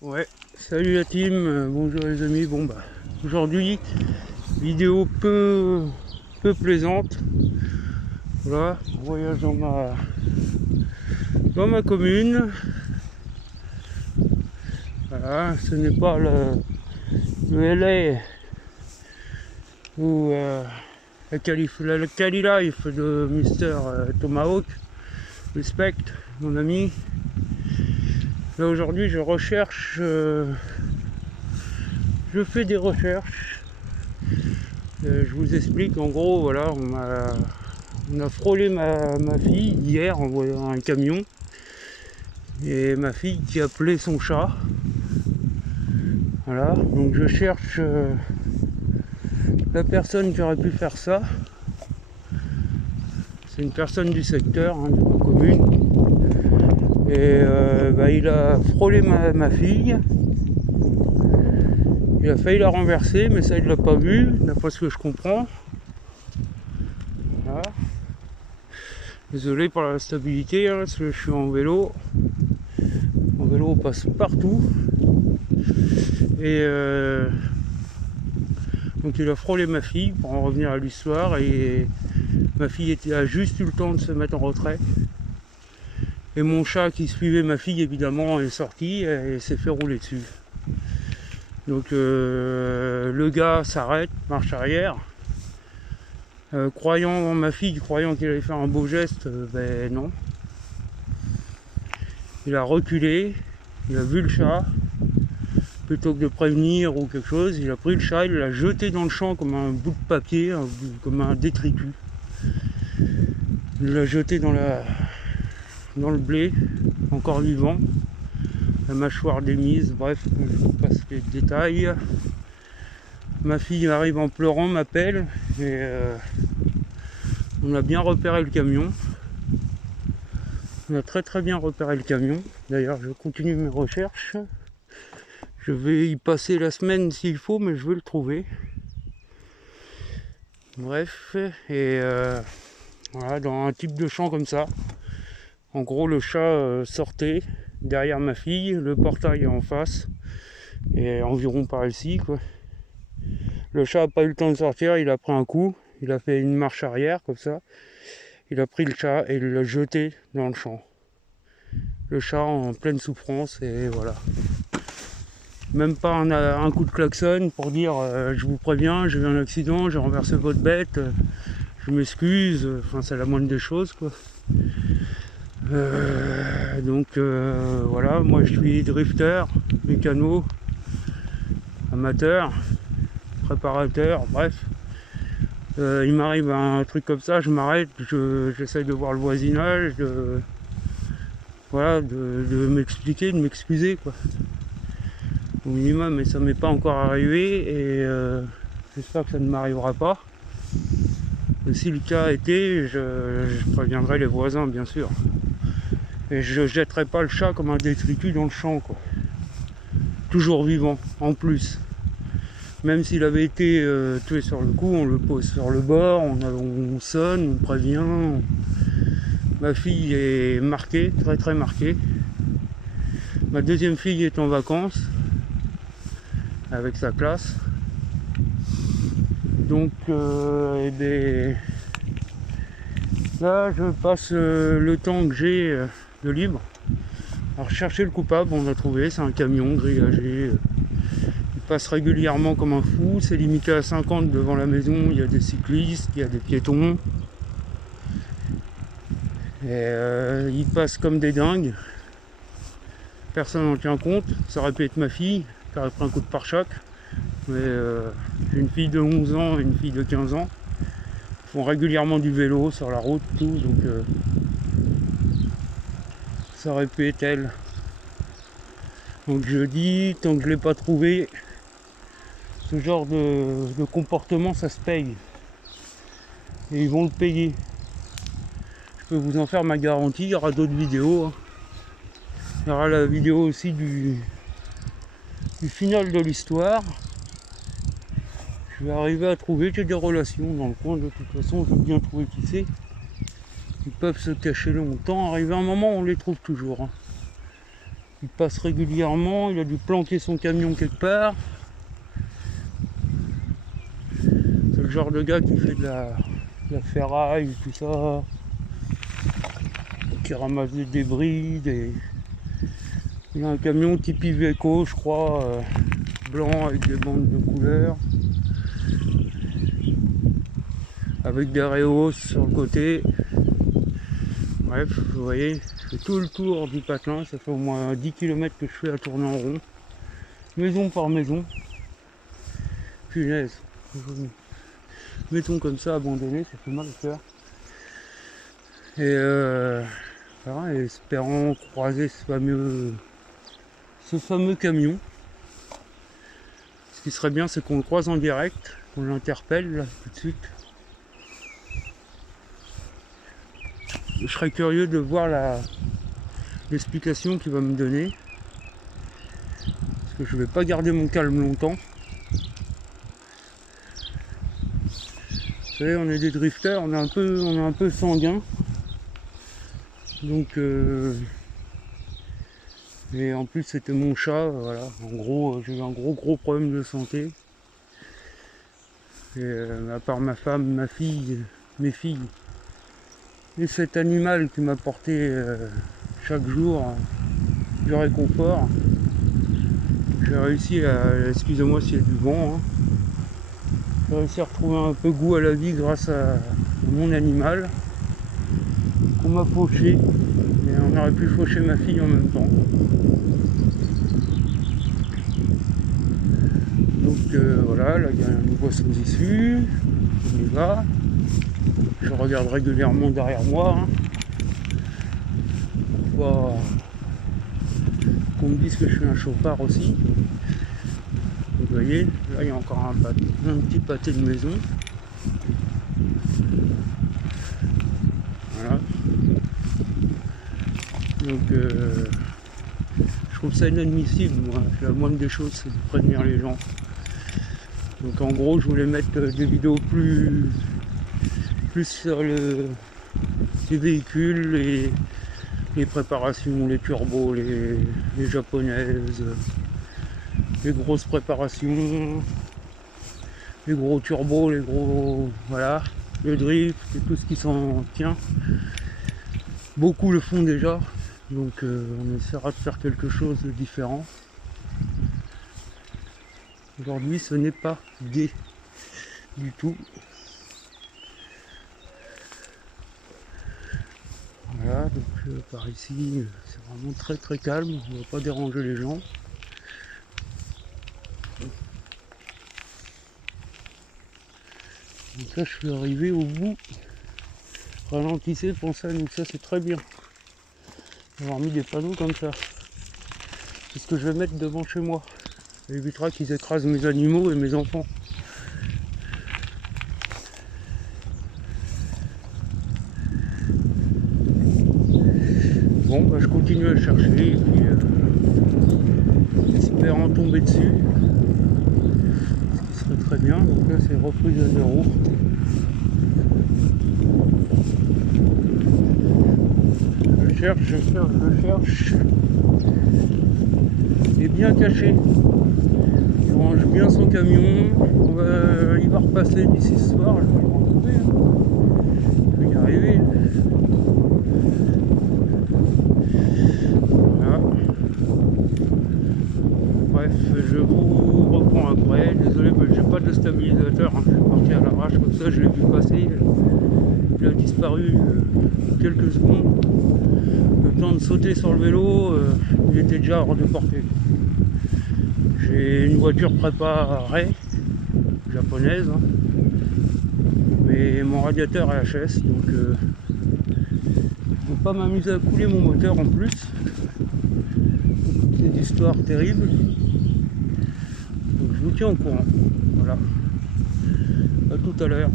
Ouais, salut la team, bonjour les amis. Bon bah aujourd'hui vidéo peu plaisante. Voilà, voyage dans ma commune. Voilà, ce n'est pas le LA ou la Cali Life de Mister Tomahawk. Respect mon ami. Là aujourd'hui je recherche, je fais des recherches. Je vous explique, en gros, voilà, on a frôlé ma fille hier en voyant un camion. Et ma fille qui appelait son chat. Voilà, donc je cherche la personne qui aurait pu faire ça. C'est une personne du secteur, hein, de ma commune. Et il a frôlé ma fille. Il a failli la renverser, mais ça il l'a pas vu, d'après ce que je comprends. Voilà. Désolé pour la stabilité, hein, parce que je suis en vélo. Mon vélo passe partout. Et donc il a frôlé ma fille, pour en revenir à l'histoire, et ma fille a juste eu le temps de se mettre en retrait. Et mon chat qui suivait ma fille évidemment est sorti et s'est fait rouler dessus. Donc le gars s'arrête, marche arrière. Croyant ma fille, croyant qu'il allait faire un beau geste, ben non. Il a reculé, il a vu le chat, plutôt que de prévenir ou quelque chose, il a pris le chat, il l'a jeté dans le champ comme un bout de papier, comme un détritus. Il l'a jeté dans le blé, encore vivant, la mâchoire démise, bref, je vous passe les détails. Ma fille arrive en pleurant, m'appelle, et on a bien repéré le camion. On a très bien repéré le camion. D'ailleurs, je continue mes recherches. Je vais y passer la semaine s'il faut, mais je veux le trouver. Bref, et voilà, dans un type de champ comme ça. En gros, le chat sortait derrière ma fille, le portail est en face, et environ par ici, quoi. Le chat n'a pas eu le temps de sortir, il a pris un coup, il a fait une marche arrière, comme ça. Il a pris le chat et il l'a jeté dans le champ. Le chat en pleine souffrance, et voilà. Même pas un coup de klaxon pour dire je vous préviens, j'ai eu un accident, j'ai renversé votre bête, je m'excuse, enfin c'est la moindre des choses, quoi. Voilà, moi je suis drifter, mécano, amateur, préparateur, bref. Il m'arrive un truc comme ça, je m'arrête, j'essaye de voir le voisinage, voilà, de m'expliquer, de m'excuser, quoi. Au minimum, mais ça m'est pas encore arrivé, et j'espère que ça ne m'arrivera pas. Et si le cas était, je préviendrai les voisins, bien sûr. Et je jetterai pas le chat comme un détritus dans le champ, quoi. Toujours vivant, en plus. Même s'il avait été tué sur le coup, on le pose sur le bord, on sonne, on prévient. Ma fille est marquée, très marquée. Ma deuxième fille est en vacances, avec sa classe. Donc, là, je passe le temps que j'ai de libre à rechercher le coupable. On l'a trouvé, c'est un camion grillagé. Il passe régulièrement comme un fou. C'est limité à 50 devant la maison. Il y a des cyclistes, il y a des piétons. Et ils passent comme des dingues. Personne n'en tient compte. Ça aurait pu être ma fille qui aurait pris un coup de pare-choc. Mais j'ai une fille de 11 ans et une fille de 15 ans. Ils font régulièrement du vélo sur la route, tout. Donc ça aurait pu être elle. Donc je dis, tant que je ne l'ai pas trouvé, ce genre de comportement, ça se paye. Et ils vont le payer. Je peux vous en faire ma garantie, il y aura d'autres vidéos, hein. Il y aura la vidéo aussi du final de l'histoire. Je vais arriver à trouver, j'ai des relations dans le coin, de toute façon, je vais bien trouver qui c'est. Ils peuvent se cacher longtemps, arrivé à un moment, on les trouve toujours, hein. Il passe régulièrement, il a dû planquer son camion quelque part. C'est le genre de gars qui fait de la ferraille, tout ça, qui ramasse des débris. Il a un camion type Iveco, je crois, blanc avec des bandes de couleur, avec des rehausses sur le côté. Bref, vous voyez, je fais tout le tour du patelin, ça fait au moins 10 km que je fais à tourner en rond, maison par maison. Punaise, mettons comme ça abandonné, ça fait mal au cœur. Et voilà, et espérant croiser ce fameux camion. Ce qui serait bien, c'est qu'on le croise en direct, qu'on l'interpelle là tout de suite. Je serais curieux de voir l'explication qu'il va me donner, parce que je vais pas garder mon calme longtemps. Vous savez, on est des drifters, on est un peu sanguin, donc et en plus c'était mon chat, voilà. En gros, j'ai eu un gros problème de santé. Et à part ma femme, ma fille, mes filles, et cet animal qui m'apportait chaque jour du réconfort, j'ai réussi à, excusez-moi s'il y a du vent, hein, j'ai réussi à retrouver un peu goût à la vie grâce à mon animal qu'on m'a fauché, et on aurait pu faucher ma fille en même temps. Donc voilà, là il y a une boisson d'issue, on y va. Je regarde régulièrement derrière moi, hein, pour pas qu'on me dise que je suis un chauffard aussi. Vous voyez, là il y a encore un petit pâté de maison. Voilà. Donc je trouve ça inadmissible, moi. La moindre des choses, c'est de prévenir les gens. Donc en gros, je voulais mettre des vidéos plus sur les véhicules, les préparations, les turbos, les japonaises, les grosses préparations, les gros turbos, les gros, voilà, le drift et tout ce qui s'en tient. Beaucoup le font déjà, donc on essaiera de faire quelque chose de différent. Aujourd'hui, ce n'est pas gai du tout. Voilà, donc par ici, c'est vraiment très calme, on ne va pas déranger les gens. Donc là, je suis arrivé au bout. Ralentissez, pensez à nous, ça c'est très bien. Avoir mis des panneaux comme ça. C'est ce que je vais mettre devant chez moi. Ça évitera qu'ils écrasent mes animaux et mes enfants. Bon, bah, je continue à chercher et puis espérant tomber dessus. Ce qui serait très bien. Donc là, c'est reprise à zéro. Je cherche. Il est bien caché. Il range bien son camion. Il va repasser d'ici ce soir. Je vais le retrouver. Je vais y arriver. Voilà. Bref, je vous reprends après. Désolé, j'ai pas de stabilisateur. Je suis parti à l'arrache comme ça. Je l'ai vu passer. Il a disparu quelques secondes. Le temps de sauter sur le vélo, il était déjà hors de portée. J'ai une voiture préparée, japonaise, hein, mais mon radiateur est HS, donc je ne peux pas m'amuser à couler mon moteur en plus. C'est une histoire terrible. Donc je vous tiens au courant. Voilà. À tout à l'heure.